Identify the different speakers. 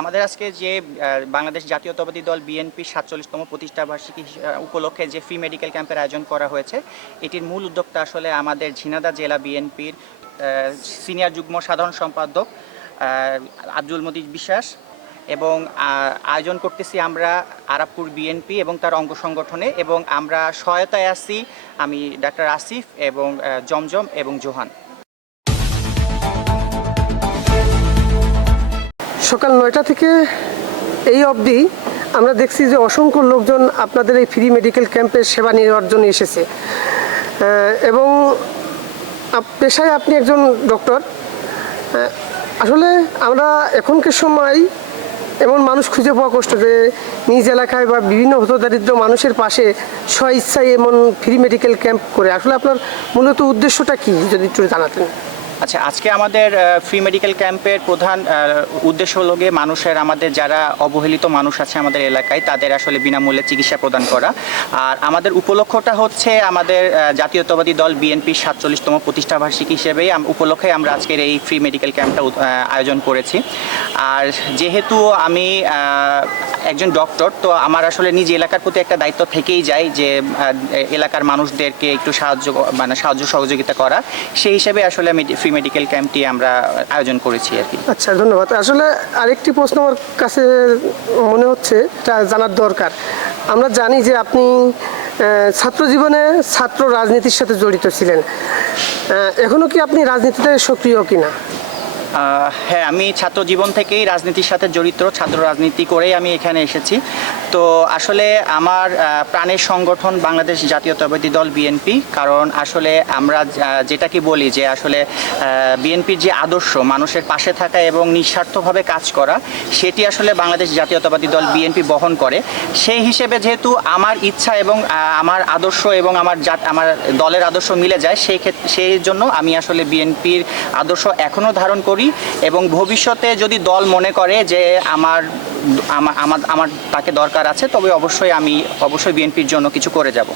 Speaker 1: আমাদের আজকে যে বাংলাদেশ জাতীয়তাবাদী দল বিএনপির সাতচল্লিশতম প্রতিষ্ঠা বার্ষিকী উপলক্ষে যে ফ্রি মেডিকেল ক্যাম্পের আয়োজন করা হয়েছে, এটির মূল উদ্যোক্তা আসলে আমাদের ঝিনাদা জেলা বিএনপির সিনিয়র যুগ্ম সাধারণ সম্পাদক আব্দুল মজিদ বিশ্বাস এবং আয়োজন করতেছি আমরা আরাবপুর বিএনপি এবং তার অঙ্গ সংগঠনে এবং আমরা সহায়তায় আছি আমি ডাক্তার আসিফ এবং জমজম এবং জোহান।
Speaker 2: সকাল নয়টা থেকে এই অবধি আমরা দেখছি যে অসংখ্য লোকজন আপনাদের এই ফ্রি মেডিকেল ক্যাম্পের সেবা নেওয়ার জন্য এসেছে। এবং পেশায় আপনি একজন ডক্টর। আসলে আমরা এখনকার সময় এমন মানুষ খুঁজে পাওয়া কষ্ট যে নিজ এলাকায় বা বিভিন্ন হতদারিদ্র মানুষের পাশে স্ব ইচ্ছায় এমন ফ্রি মেডিকেল ক্যাম্প করে। আসলে আপনার মূলত উদ্দেশ্যটা কি, যদি একটু জানাতেন?
Speaker 1: আচ্ছা আজকে আমাদের ফ্রি মেডিকেল ক্যাম্পের প্রধান উদ্দেশ্য হলো গিয়ে মানুষের, আমাদের যারা অবহেলিত মানুষ আছে আমাদের এলাকায়, তাদের আসলে বিনামূল্যে চিকিৎসা প্রদান করা। আর আমাদের উপলক্ষটা হচ্ছে আমাদের জাতীয়তাবাদী দল বিএনপির সাতচল্লিশতম প্রতিষ্ঠাবার্ষিকী হিসেবেই আম- উপলক্ষে আমরা আজকের এই ফ্রি মেডিকেল ক্যাম্পটা আয়োজন করেছি। আর যেহেতু আমি একজন ডক্টর তো আমার আসলে নিজ এলাকার প্রতি একটা দায়িত্ব থেকেই যায় যে এলাকার মানুষদেরকে একটু সাহায্য মানে সাহায্য সহযোগিতা করা। সেই হিসেবে আসলে ফ্রি মেডিকেল ক্যাম্পটি আমরা আয়োজন করেছি আর কি।
Speaker 2: আচ্ছা ধন্যবাদ। আসলে আরেকটি প্রশ্ন আমার কাছে মনে হচ্ছে জানার দরকার। আমরা জানি যে আপনি ছাত্র জীবনে ছাত্র রাজনীতির সাথে জড়িত ছিলেন। এখনও এখনও কি আপনি রাজনীতিতে সক্রিয় কিনা?
Speaker 1: হ্যাঁ আমি ছাত্র জীবন থেকেই রাজনীতির সাথে জড়িত, ছাত্র রাজনীতি করেই আমি এখানে এসেছি। তো আসলে আমার প্রাণের সংগঠন বাংলাদেশ জাতীয়তাবাদী দল বিএনপি, কারণ আসলে আমরা যেটাকে বলি যে আসলে বিএনপির যে আদর্শ, মানুষের পাশে থাকা এবং নিঃস্বার্থভাবে কাজ করা, সেটি আসলে বাংলাদেশ জাতীয়তাবাদী দল বিএনপি বহন করে। সেই হিসেবে যেহেতু আমার ইচ্ছা এবং আমার আদর্শ এবং আমার জাত- আমার দলের আদর্শ মিলে যায়, সেই ক্ষেত্রে সেই জন্য আমি আসলে বিএনপির আদর্শ এখনও ধারণ করি। এবং ভবিষ্যতে যদি দল মনে করে যে আমার আমার আমার তাকে দরকার আছে, তবে অবশ্যই আমি, অবশ্যই বিএনপির জন্য কিছু করে যাব।